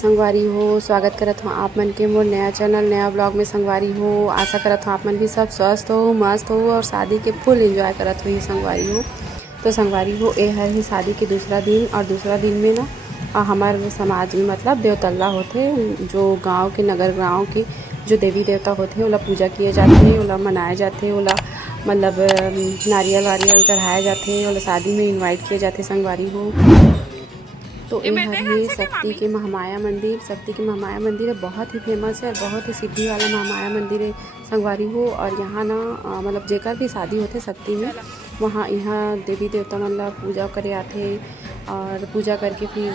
संगवारी हो स्वागत करत हूँ आप मन के मोर नया चैनल नया ब्लॉग में। संगवारी हो आशा करत हूँ आप मन भी सब स्वस्थ हो मस्त हो और शादी के फुल एंजॉय करत हो। संगवारी हो तो संगवारी हो ए हर ही शादी के दूसरा दिन और दूसरा दिन में ना हमारे समाज में मतलब देवतल्ला होते जो गांव के नगर गांव के जो देवी देवता होते ओला पूजा किए जाते ओला मनाए जाते ओला मतलब नारियल वारियल चढ़ाए जाते ओला शादी में इनवाइट किए जाते। संगवारी हो तो ये हर ही शक्ति के महामाया मंदिर है, बहुत ही फेमस है और बहुत ही सिद्धि वाला महामाया मंदिर है संगवारी हो। और यहाँ ना मतलब जेकर भी शादी होते शक्ति में वहाँ यहाँ देवी देवता मतलब पूजा करे आते और पूजा करके फिर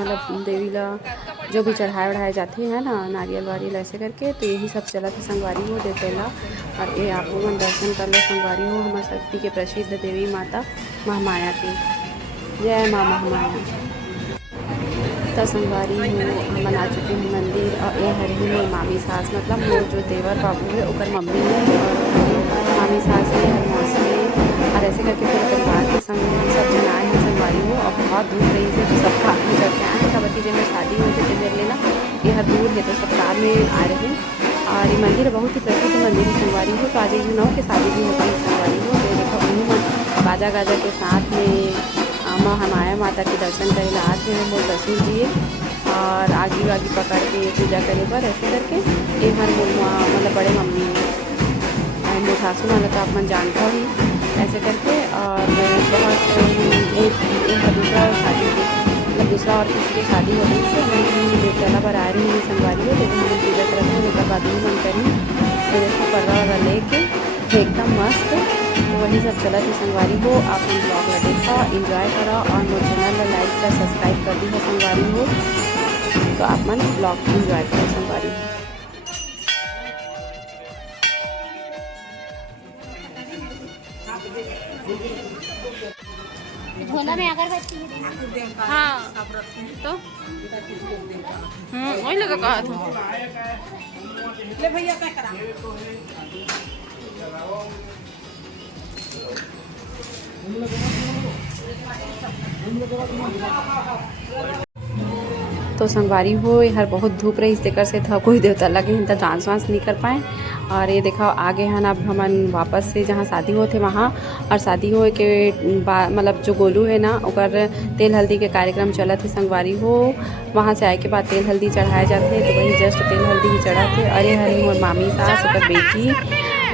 मतलब देवी ला जो भी चढ़ाए उढ़ाए जाते हैं ना नारियल वारियल ऐसे करके। तो यही सब चला था संगवारी हो देवतेला और ये आप मन दर्शन कर लो संगवारी हो हमारे शक्ति के प्रसिद्ध देवी माता महामाया के। जय माँ महामाया। तो संगवारी हो हम आ चुके हैं मंदिर और ये हर ही मोर मामी सास मतलब मोर जो देवर बाबू है ओकर मम्मी है और मामी सास है हर मौसी है और ऐसे करके पूरे परिवार के संग सब जन आए हैं संगवारी हो और बहुत दूर रही है तो सब कार में चढ़ के आए हैं। कबड्डी जब में शादी हुई थी मेरे लेना ये हर दूर है तो सब कार में आ रहे हैं और ये मंदिर बहुत ही प्रसिद्ध मंदिर है संगवारी हो। तो आज एक नौ की शादी भी होती है संगवारी हो तो देखो उन्हीं बाजा गाजा के साथ में महामाया माता के दर्शन करे आते हैं मोर ससुर जी और आगे आगे पकड़ के पूजा करे पर ऐसे करके ये हर मतलब बड़े मम्मी मोर सासू वाला तो आप मन जानता ही ऐसे करके। और बहुत दूसरा शादी मतलब दूसरा और किसी की शादी हो रही है पहला बार आ रही है संगवारी हो लेकिन हम पूजा करते हैं लेकर बाद में मन करें तो देखो पर्दा वर्दा लेके एकदम मस्त वही सब चला थी संगवारी हो। आप ब्लॉग ला देखा इंजॉय करा और मोर चैनल ला लाइक कर सब्सक्राइब कर दी है संगवारी हो तो आप मन ब्लॉग इंजॉय करो संगवारी हो। झोला में अगरबत्ती हाँ तो वही लगा कहा था ले भैया क्या करा तो संगवारी हो हर बहुत धूप रही देकर से था कोई देवता लगे हैं तो डांस वांस नहीं कर पाए। और ये देखा आगे हैं अब हमन वापस से जहाँ शादी होते वहाँ और शादी हो के मतलब जो गोलू है ना ओकर तेल हल्दी के कार्यक्रम चला थे संगवारी हो। वहाँ से आए के बाद तेल हल्दी चढ़ाए जाते तो वही जस्ट तेल हल्दी ही चढ़ा थे। अरे हरी मोर मामी सास ओकर बेटी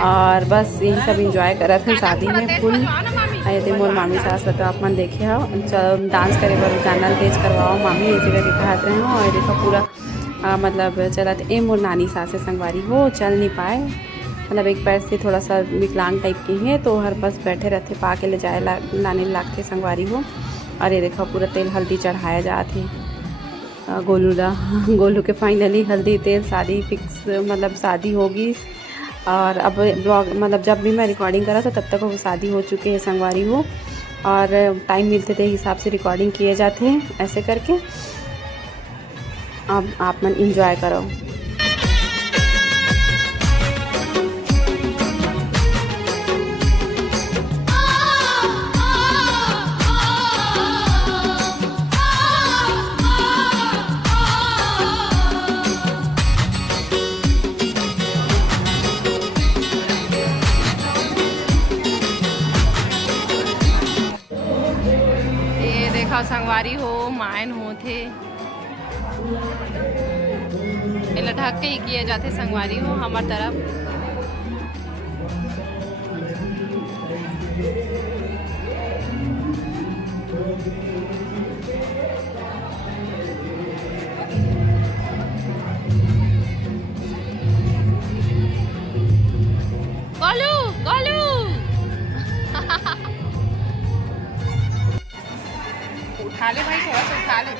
और बस यही सब इंजॉय करा थे शादी में फुल। आए मोर मामी सास तो आप मन देखे हो डांस करे बर गाना तेज करवाओ मामी ऐसे करके कहते रहे हो। और देखो पूरा मतलब चला ए मोर नानी सास है संगवारी हो चल नहीं पाए मतलब एक पैर से थोड़ा सा विकलांग टाइप के हैं तो हर बस बैठे रहते पा के ले जाए लाने लाग के संगवारी हो। और ये देखो पूरा तेल हल्दी चढ़ाया जाते गोलू के फाइनली हल्दी तेल शादी फिक्स मतलब शादी होगी। और अब ब्लॉग मतलब जब भी मैं रिकॉर्डिंग करा तो तब तक वो शादी हो चुके हैं संगवारी हो और टाइम मिलते थे हिसाब से रिकॉर्डिंग किए जाते हैं ऐसे करके। अब आप मन इंजॉय करो। ये देखा संगवारी हो मायन होते ढक के ही किए जाते संगवारी हो हमार तरफ। गोलू गोलू उठा ले भाई थोड़ा सा उठा ले।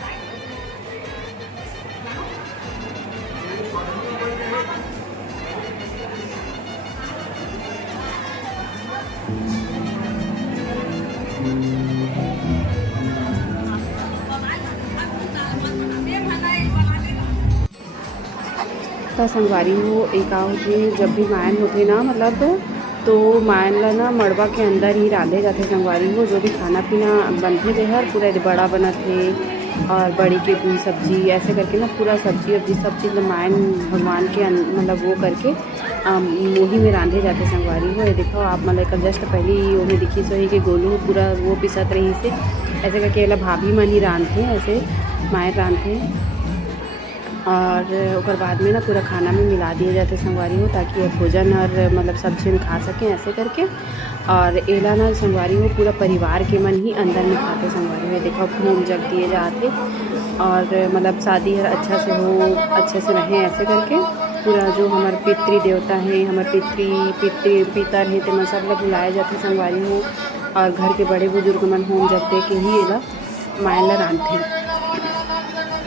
तो संगवारी हो एक होते जब भी मायन होते ना मतलब तो मायन ला ना मड़वा के अंदर ही रांधे जाते संगवारी हो। जो भी खाना पीना बनते थे हर पूरा बड़ा बनत है और बड़ी की सब्जी ऐसे करके ना पूरा सब्जी वब्जी सब चीज़ रामायण भगवान के मतलब वो करके वही में रांधे जाते संगवारी हो। ये देखो आप मतलब जस्ट पहले ही वो में दिखी सो ही कि गोलू पूरा वो पिसत रही से ऐसे करके मतलब भाभी मन ही रांधते ऐसे मायर रांधते और उसके बाद में ना पूरा खाना में मिला दिए जाते संगवारी हो ताकि ये भोजन और मतलब सब्जी में खा सकें ऐसे करके। और एला ना संगवारी हो पूरा परिवार के मन ही अंदर में खाते संगवारी हो। देखो घूम जग दिए जाते और मतलब शादी अच्छा से हो अच्छे से रहें ऐसे करके पूरा जो हमारे पितृ देवता हैं हमारे पितर हैं तो सब लोग बुलाए जाते संगवारी हो। और घर के बड़े बुजुर्ग मन होम जग दे के ही एला मायला रांधते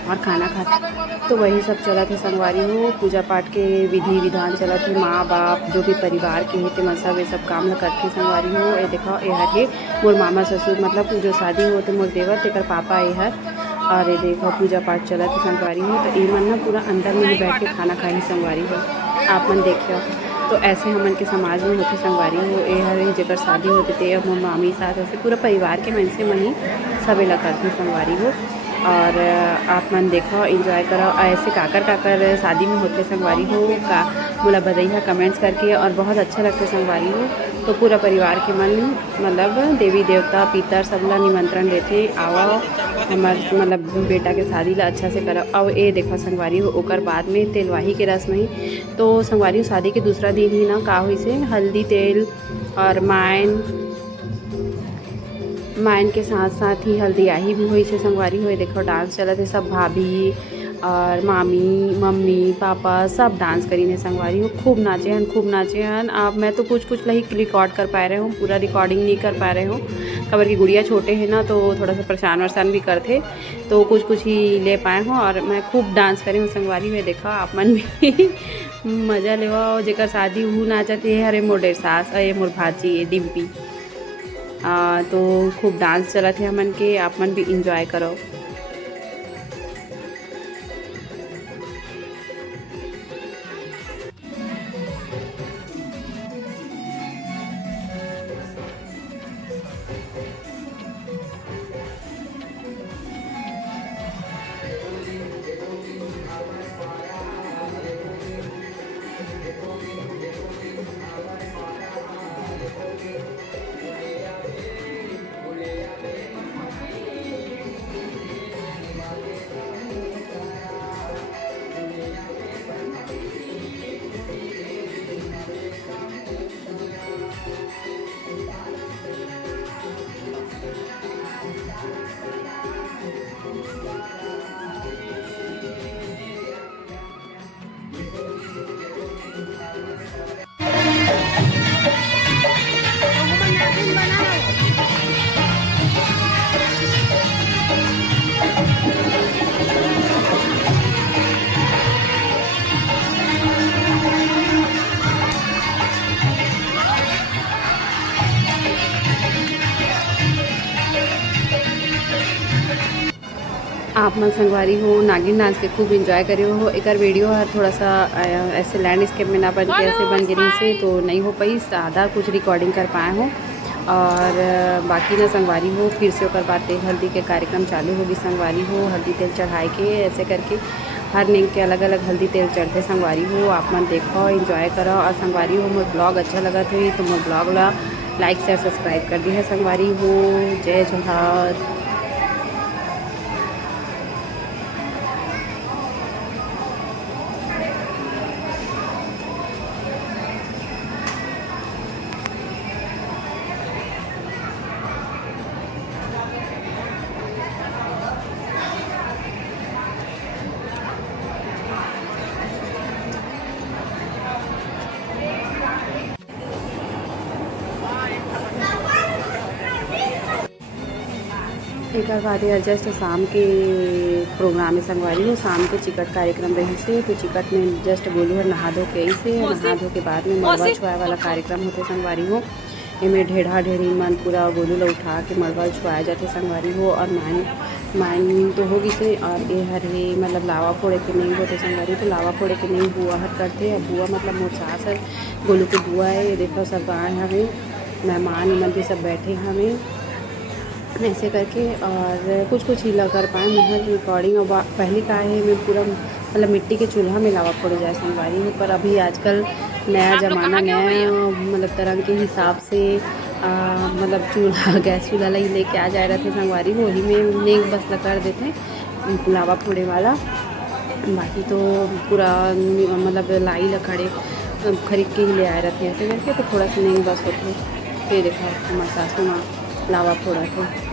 और खाना खाते। तो वही सब चला थे संगवारी हो पूजा पाठ के विधि विधान चला थे माँ बाप जो भी परिवार के हैं ते सब ये सब काम ल करते संगवारी हो। ये देखो ये है मोर मामा ससुर मतलब जो शादी होते मोर देवर तेकर पापा ये हर और ये देखो पूजा पाठ चला थे संगवारी हो। तो ये मन ना पूरा अंदर में ही बैठ के खाना खाई संगवारी हो आप मन देखियो। तो ऐसे हमन के समाज में होते संगवारी हो ये हर जगह शादी होते थे मोर मामी साथ ऐसे पूरा परिवार के मन से मन ही सब ला करते संगवारी हो। और आप मन देखो एंजॉय करो ऐसे काकर शादी में होते संगवारी हो का बोला बधाई कमेंट्स करके और बहुत अच्छा लगता संगवारी हो। तो पूरा परिवार के मन मतलब देवी देवता पितर सबला निमंत्रण देते आओ हमार मतलब बेटा के शादी ला अच्छा से करो। अब ये देखो संगवारी हो ओकर बाद में तेलवाही के रस्म ही तो संगवारी हो शादी के दूसरा दिन ही ना का हुई से हल्दी तेल और मायन के साथ साथ ही हल्दियाही भी हुई से संगवारी हुए। देखो डांस चला थे सब भाभी और मामी मम्मी पापा सब डांस करी ने संगवारी हो खूब नाचे हन। अब मैं तो कुछ ही रिकॉर्ड कर पा रहे हूँ पूरा रिकॉर्डिंग नहीं कर पा रहे हूँ खबर की गुड़िया छोटे हैं ना तो थोड़ा सा परेशान भी करते तो कुछ ही ले पाए हूँ। और मैं खूब डांस करी हूँ संगवारी में देखो आप मन भी मज़ा लेवा जेकर शादी हूँ नाचते है अरे मोर डेर सास अरे मोर भाजी डिम्पी तो खूब डांस चला थे हमन के आप मन भी इंजॉय करो। आप मन संगवारी हो नागिन डांस के खूब इंजॉय करे हो। एक वीडियो है थोड़ा सा ऐसे लैंडस्केप में ना बन के ऐसे बन गई से तो नहीं हो पाई आधा कुछ रिकॉर्डिंग कर पाए हो। और बाकी ना संगवारी हो फिर से ओकर बाद तेल हल्दी के कार्यक्रम चालू होगी संगवारी हो हल्दी तेल चढ़ाए के ऐसे करके हर नेम के अलग अलग हल्दी तेल चढ़ते संगवारी हो। आप मन देखो इंजॉय करो और संगवारी हो मोर ब्लॉग अच्छा लगा तो तो मोर ब्लॉग ला लाइक शेयर सब्सक्राइब कर दी है संगवारी हो। जय जोहार। एक बाद जस्ट शाम के प्रोग्राम में संगवारी हो शाम के चिकट कार्यक्रम रही से तो चिकट में जस्ट गोलू हर नहा धो के से नहा धो के बाद में मड़वा छुआए वाला कार्यक्रम होते संगवारी हो। इमें ढेढ़ा ढेरी मन पूरा गोलू ला उठा के मड़वा छुआए जाते संगवारी हो। और माइन तो होगी से और ये हर ही मतलब लावा फोड़े के नहीं होते संगवारी तो लावा फोड़े के नहीं बुआ हर करते। अब बुआ मतलब मोर सास है गोलू के बुआ है। ये देखो सब आए हमें मेहमान उमन भी सब बैठे हमें ऐसे करके और कुछ कुछ ही कर पाए मैं रिकॉर्डिंग। और पहले का है मैं पूरा मतलब मिट्टी के चूल्हा में लावा फोड़ जाए संगवारी हूँ, पर अभी आजकल नया आप लोग ज़माना कहाँ गए हो भैया? नया मतलब तरह के हिसाब से मतलब चूल्हा गैस चूल्हा ही लेके आ जाए रहे थे संगवारी हो, वही में नेक बस कर देते लावा फोड़े वाला। बाकी तो पूरा मतलब लाई लखड़े खरीद के ही ले आए रहते ऐसे करके, तो थोड़ा सा नहीं बस होते। फिर देखा हमारे सासू माँ लावा फोड़ा थे।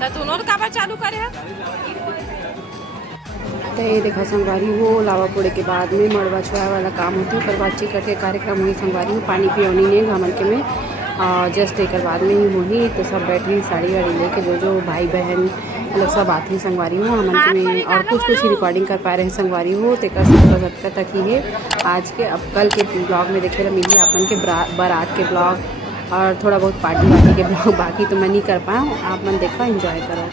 तो तू नोट काबर चालू करे है? तो ये देखा संगवारी हो लावा फोड़े के बाद में मड़वा छुआए वाला काम होती है, पर बातचीत करके कार्यक्रम हुई संगवारी हो। पानी पियोनी ने घामन के में जस्ट एक बाद में ही हुई, तो सब बैठी साड़ी वाड़ी लेके जो भाई बहन लोग सब आते हैं संगवारी हो हमन के में। और कुछ कुछ ही रिकॉर्डिंग कर पा रहे हैं संगवारी हो, तेकर सब तक ही है आज के। अब कल के ब्लॉग में देखे मिली अपन के बारात के ब्लॉग और थोड़ा बहुत पार्टी वार्टी के ब्लॉग, बाकी तो मैं नहीं कर पाऊँ। आप मन देखा एंजॉय करो।